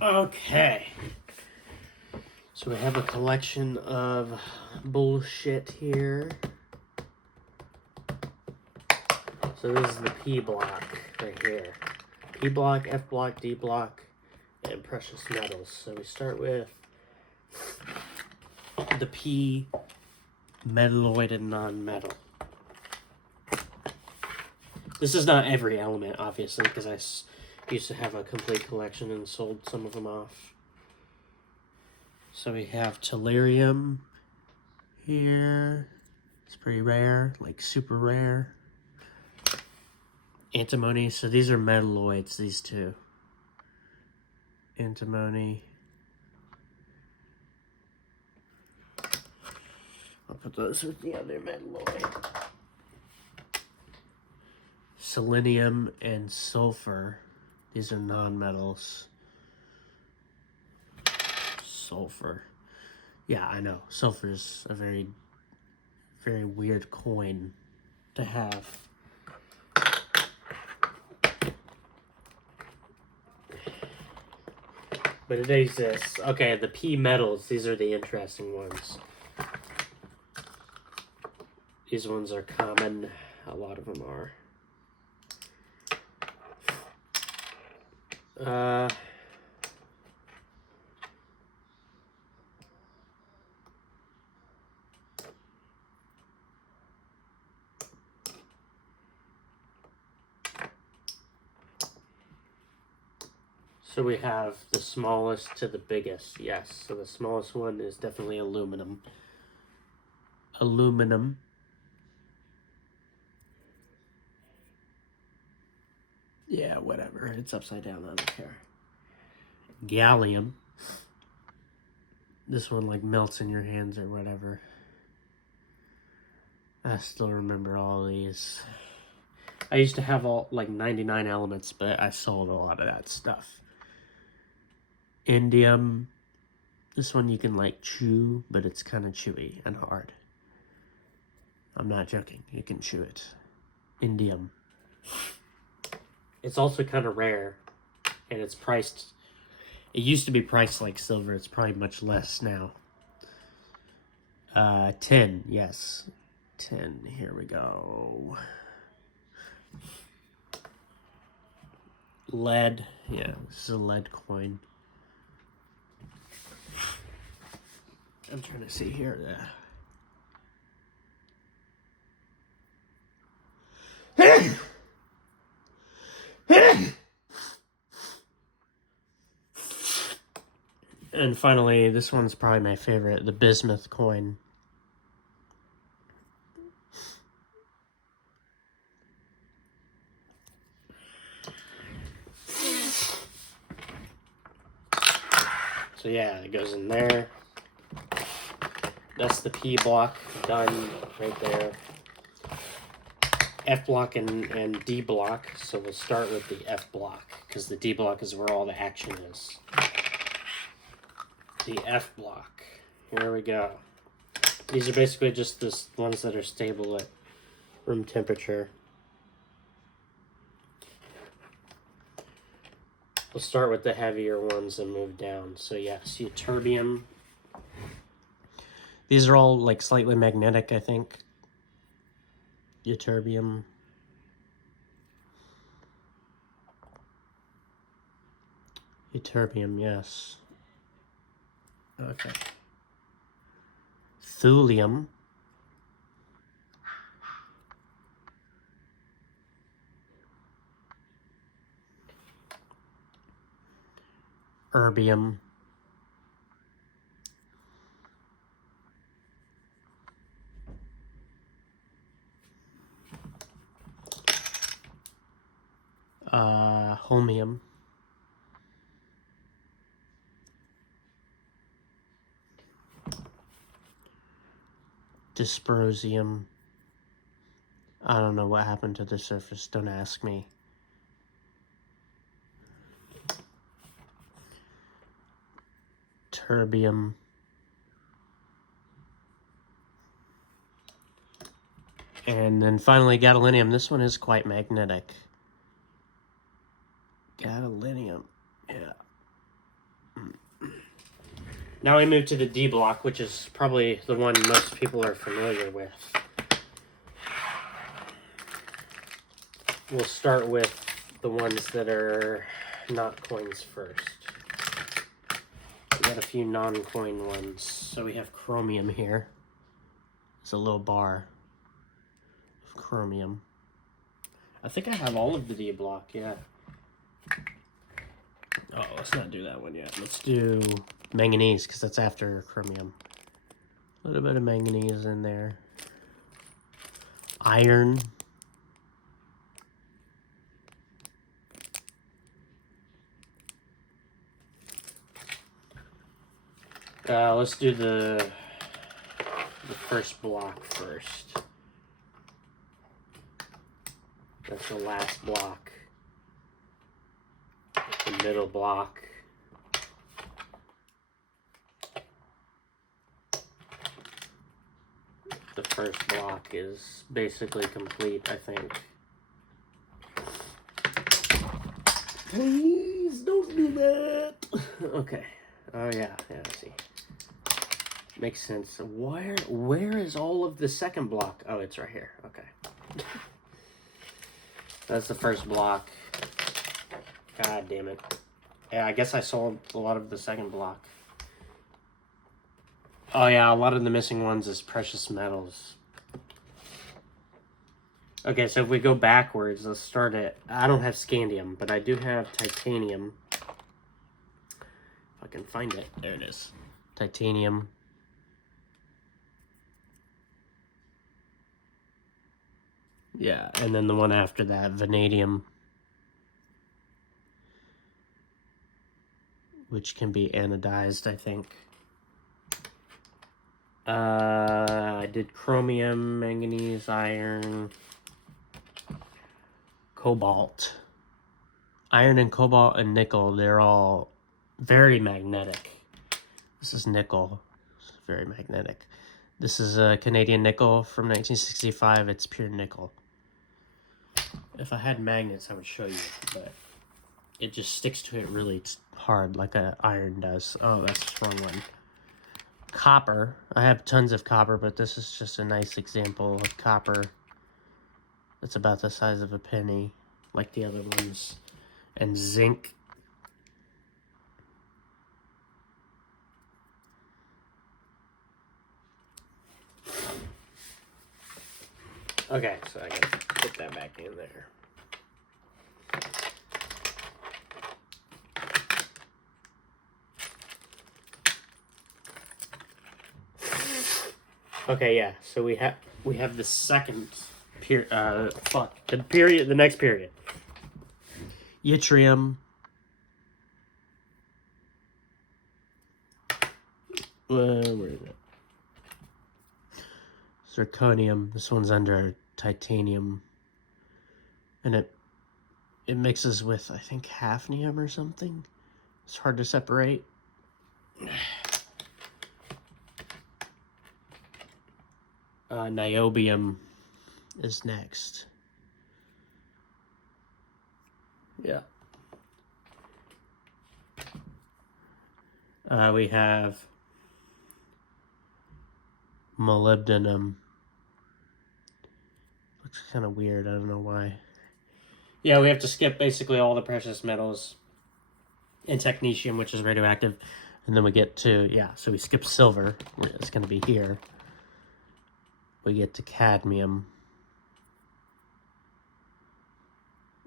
Okay. So we have a collection of bullshit here. So this is the P block right here. P block, F block, D block, and precious metals. So we start with the P, metalloid and non-metal. This is not every element, obviously, because I used to have a complete collection and sold some of them off. So we have tellurium here. It's pretty rare, like super rare. Antimony. So these are metalloids, these two. Antimony. I'll put those with the other metalloid. Selenium and sulfur. These are non-metals. Sulfur. Yeah, I know. Sulfur is a very, very weird coin to have. But it exists. Okay, the P metals, these are the interesting ones. These ones are common. A lot of them are. So we have the smallest to the biggest. Yes, so the smallest one is definitely aluminum. Aluminum. Yeah, whatever. It's upside down. I don't care. Gallium. This one like melts in your hands or whatever. I still remember all these. I used to have all like 99 elements, but I sold a lot of that stuff. Indium. This one you can like chew, but it's kind of chewy and hard. I'm not joking. You can chew it. Indium. It's also kind of rare, and it's priced. It used to be priced like silver. It's probably much less now. Tin. Yes. Tin. Here we go. Lead. Yeah, this is a lead coin. I'm trying to see here. And finally, this one's probably my favorite, the bismuth coin. So yeah, it goes in there. That's the P block done right there. F block and D block. So we'll start with the F block because the D block is where all the action is. The F block. Here we go. These are basically just the ones that are stable at room temperature. We'll start with the heavier ones and move down. So yes, ytterbium. These are all like slightly magnetic, I think. Ytterbium. Ytterbium, yes. Okay. Thulium. Erbium. Holmium. Dysprosium. I don't know what happened to the surface, don't ask me. Terbium. And then finally gadolinium. This one is quite magnetic. Gadolinium, yeah. Now we move to the D block, which is probably the one most people are familiar with. We'll start with the ones that are not coins first. We got a few non-coin ones. So we have chromium here. It's a little bar of chromium. I think I have all of the D block, yeah. Oh, let's not do that one yet. Let's do manganese, because that's after chromium. A little bit of manganese in there. Iron. Let's do the first block first. That's the last block. The middle block. The first block is basically complete, I think. Please don't do that. Okay. Oh yeah, I see. Makes sense. Where is all of the second block? Oh, it's right here. Okay. That's the first block. God damn it. Yeah, I guess I sold a lot of the second block. Oh yeah, a lot of the missing ones is precious metals. Okay, so if we go backwards, let's start at... I don't have scandium, but I do have titanium. If I can find it. There it is. Titanium. Yeah, and then the one after that, vanadium. Which can be anodized, I think. I did chromium, manganese, iron, cobalt. Iron and cobalt and nickel, they're all very magnetic. This is nickel. It's very magnetic. This is a Canadian nickel from 1965. It's pure nickel. If I had magnets, I would show you, but it just sticks to it really hard like an iron does. Oh, that's the wrong one. Copper. I have tons of copper, but this is just a nice example of copper. That's about the size of a penny, like the other ones. And zinc. Okay, so I gotta put that back in there. Okay, yeah. So we have the second period. The next period. Yttrium. Where is it? Zirconium. This one's under titanium, and it mixes with, I think, hafnium or something. It's hard to separate. Niobium is next. Yeah. We have molybdenum. Looks kind of weird. I don't know why. Yeah, we have to skip basically all the precious metals and technetium, which is radioactive. And then we get to, yeah, so we skip silver. It's going to be here. We get to cadmium.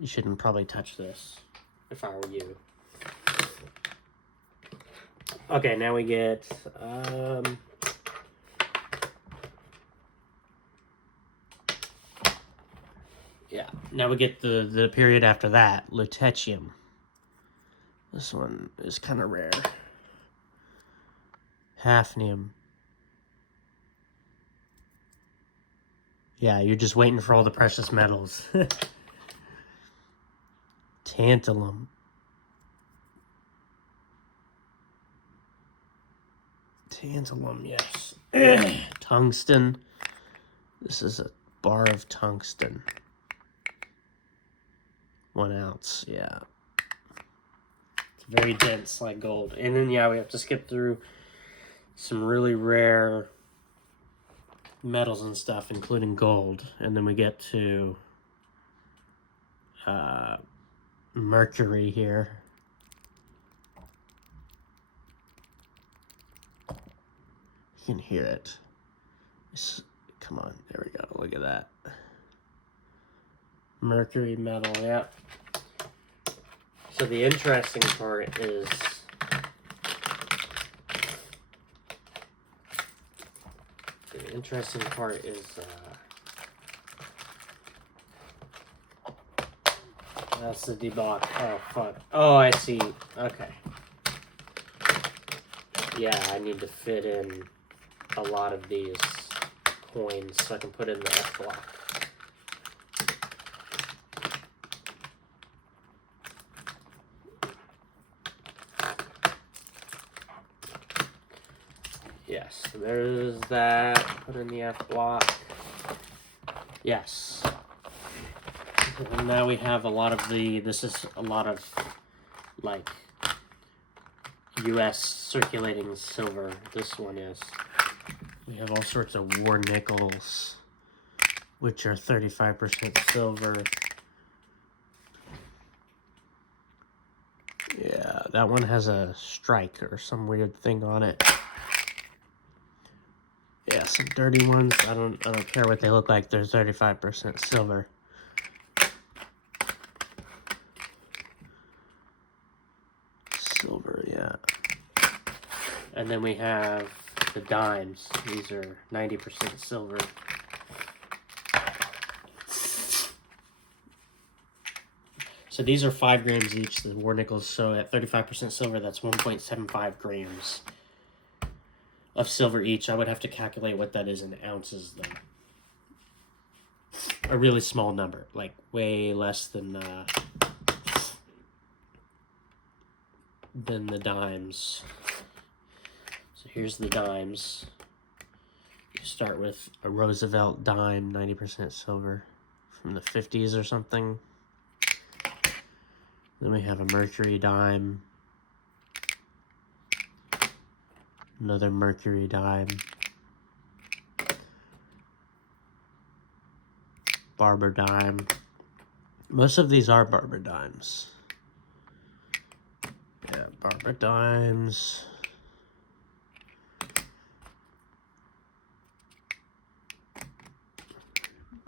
You shouldn't probably touch this if I were you. Okay, now we get yeah, now we get the period after that, lutetium. This one is kind of rare. Hafnium. Yeah, you're just waiting for all the precious metals. Tantalum. Tantalum, yes. Tungsten. This is a bar of tungsten. 1 ounce, yeah. It's very dense, like gold. And then, yeah, we have to skip through some really rare metals and stuff, including gold. And then we get to mercury here. You can hear it. Come on, there we go. Look at that. Mercury metal, yeah. So the interesting part is that's the debug. Oh fuck. Oh, I see. Okay. Yeah, I need to fit in a lot of these coins so I can put in the F block. Yes, there's that. Put in the F block. Yes. And now we have a lot of this is a lot of, like, U.S. circulating silver. This one is. We have all sorts of war nickels, which are 35% silver. Yeah, that one has a strike or some weird thing on it. Yeah, some dirty ones. I don't care what they look like. They're 35% silver. Silver, yeah. And then we have the dimes. These are 90% silver. So these are 5 grams each, the war nickels. So at 35% silver, that's 1.75 grams of silver each. I would have to calculate what that is in ounces, though. A really small number, like way less than the dimes. So here's the dimes. You start with a Roosevelt dime, 90% silver, from the 50s or something. Then we have a Mercury dime. Another Mercury dime. Barber dime. Most of these are Barber dimes. Yeah, Barber dimes.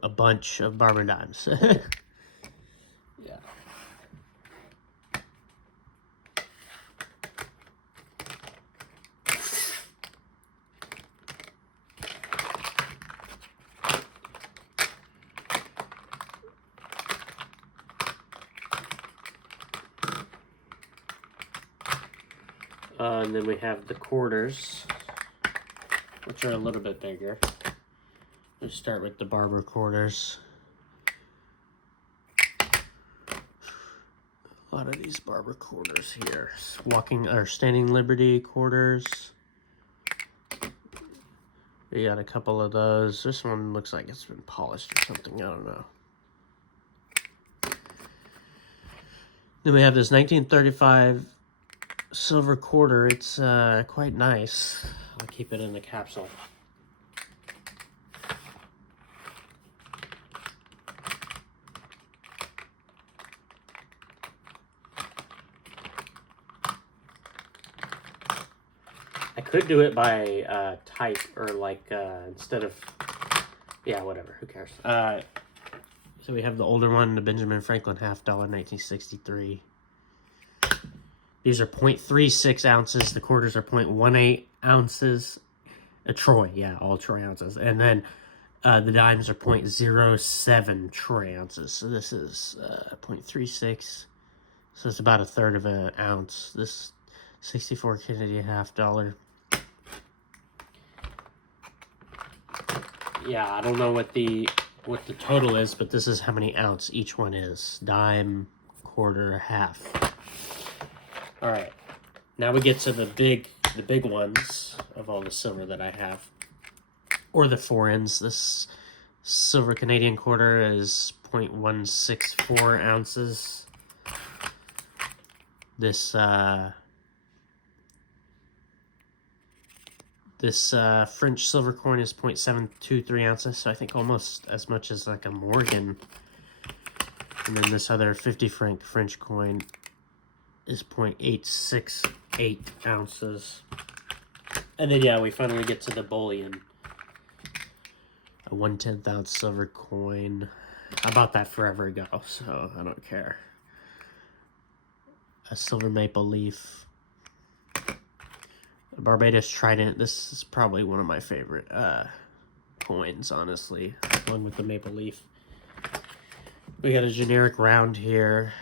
A bunch of Barber dimes. Yeah. And then we have the quarters, which are a little bit bigger. Let's start with the Barber quarters. A lot of these Barber quarters here. Standing Liberty quarters. We got a couple of those. This one looks like it's been polished or something. I don't know. Then we have this 1935 silver quarter. It's quite nice. I'll keep it in the capsule. I could do it by type, or like instead of, yeah, whatever, who cares. So we have the older one, the Benjamin Franklin $50, 1963. These are 0.36 ounces. The quarters are 0.18 ounces. A troy, yeah, all troy ounces. And then the dimes are 0.07 troy ounces. So this is 0.36. So it's about a third of an ounce. This 64 Canadian $50. Yeah, I don't know what the total is, but this is how many ounce each one is. Dime, quarter, half. All right, now we get to the big ones of all the silver that I have, or the foreigns. This silver Canadian quarter is 0.164 ounces. This This French silver coin is 0.723 ounces, so I think almost as much as like a Morgan. And then this other 50 franc French coin is 0.868 ounces. And then, yeah, we finally get to the bullion. A 1/10 ounce silver coin. I bought that forever ago, so I don't care. A silver maple leaf. A Barbados Trident. This is probably one of my favorite coins, honestly, along with the maple leaf. We got a generic round here.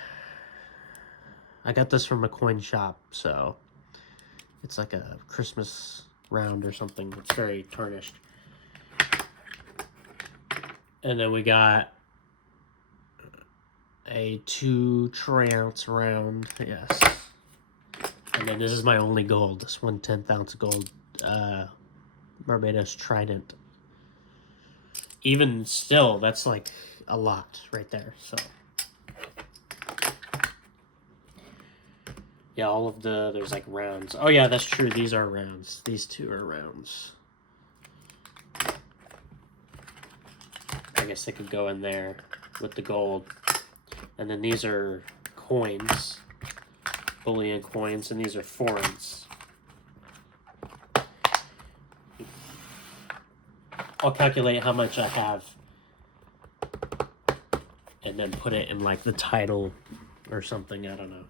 I got this from a coin shop, so it's like a Christmas round or something. It's very tarnished. And then we got a 2 troy ounce round, yes. And then this is my only gold, this 1/10 ounce gold Barbados Trident. Even still, that's like a lot right there, so. Yeah, all of there's like rounds. Oh yeah, that's true, these are rounds. These two are rounds. I guess they could go in there with the gold. And then these are coins, bullion coins, and these are foreigns. I'll calculate how much I have and then put it in like the title or something, I don't know.